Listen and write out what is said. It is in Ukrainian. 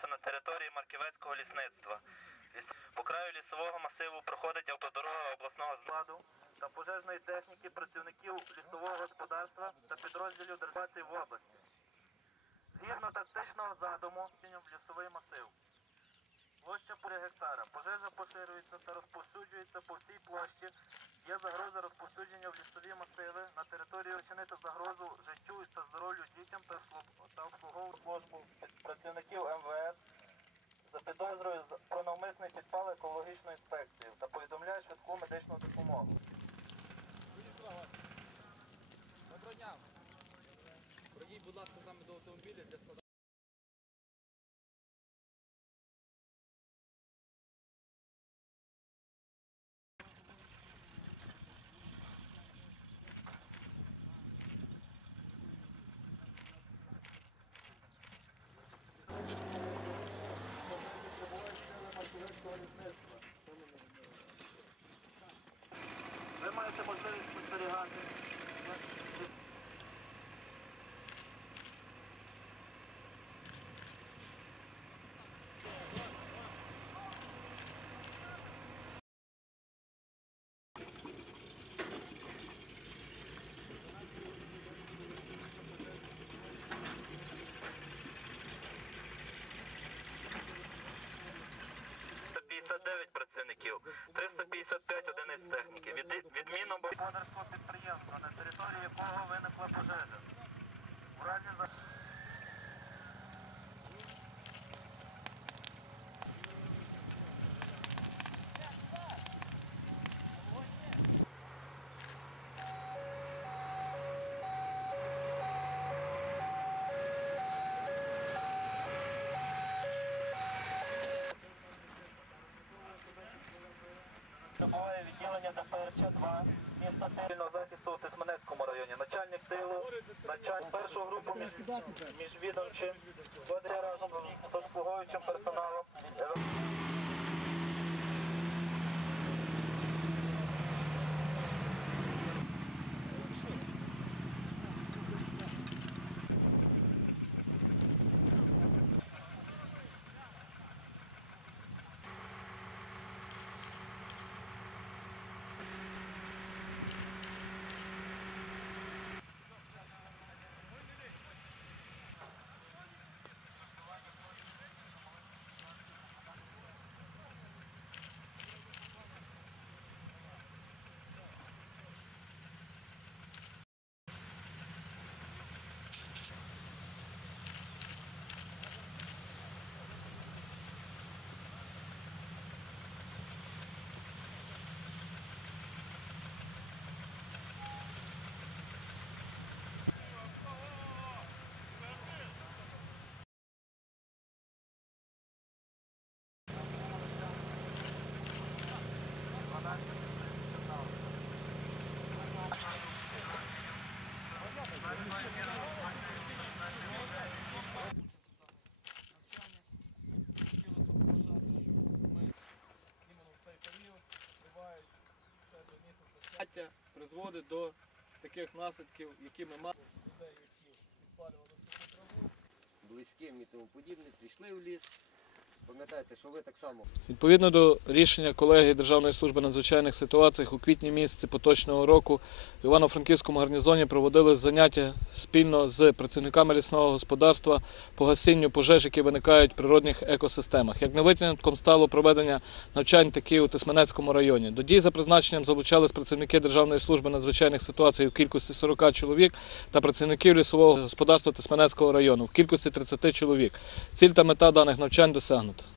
знаходимося на території Марківецького лісництва. По краю лісового масиву проходить автодорога обласного складу та пожежної техніки працівників лісового господарства та підрозділів державці в області. Згідно тактичного задуму, лісовий масив. Площа по гектара. Пожежа поширюється та розповсюджується по всій площі. Є загроза розповсюдження в лісові масиви на території очинити загрозу життю та здоров'ю дітям та обслуговувати службу працівників МВС за підозрою про навмисний підпал екологічної інспекції та повідомляє швидку медичну допомогу. Доброго дня. Пройдіть, будь ласка, з нами до автомобіля для складання. مثل هذا. Господарського підприємства, на території якого виникла пожежа. У разі відділення ДПРЧ-2 міста цивільного захисту у Тисменецькому районі. Начальник тилу, начальник першу групу між, міжвідомчим, веде разом з обслуговуючим персоналом. Щастя, призводить до таких наслідків, які ми маємо людей, які підпалювали суху траву. близьким і тому подібне, прийшли в ліс. Пам'ятайте, що ви так само Відповідно до рішення колегії Державної служби надзвичайних ситуацій у квітні місяці поточного року в Івано-Франківському гарнізоні проводили заняття спільно з працівниками лісного господарства по гасінню пожеж, які виникають в природних екосистемах. Як не винятком стало проведення навчань такі у Тисменецькому районі. До дій за призначенням залучались працівники Державної служби надзвичайних ситуацій у кількості 40 чоловік та працівників лісового господарства Тисменецького району в кількості 30 чоловік. Ціль та мета даних навчань досягнута.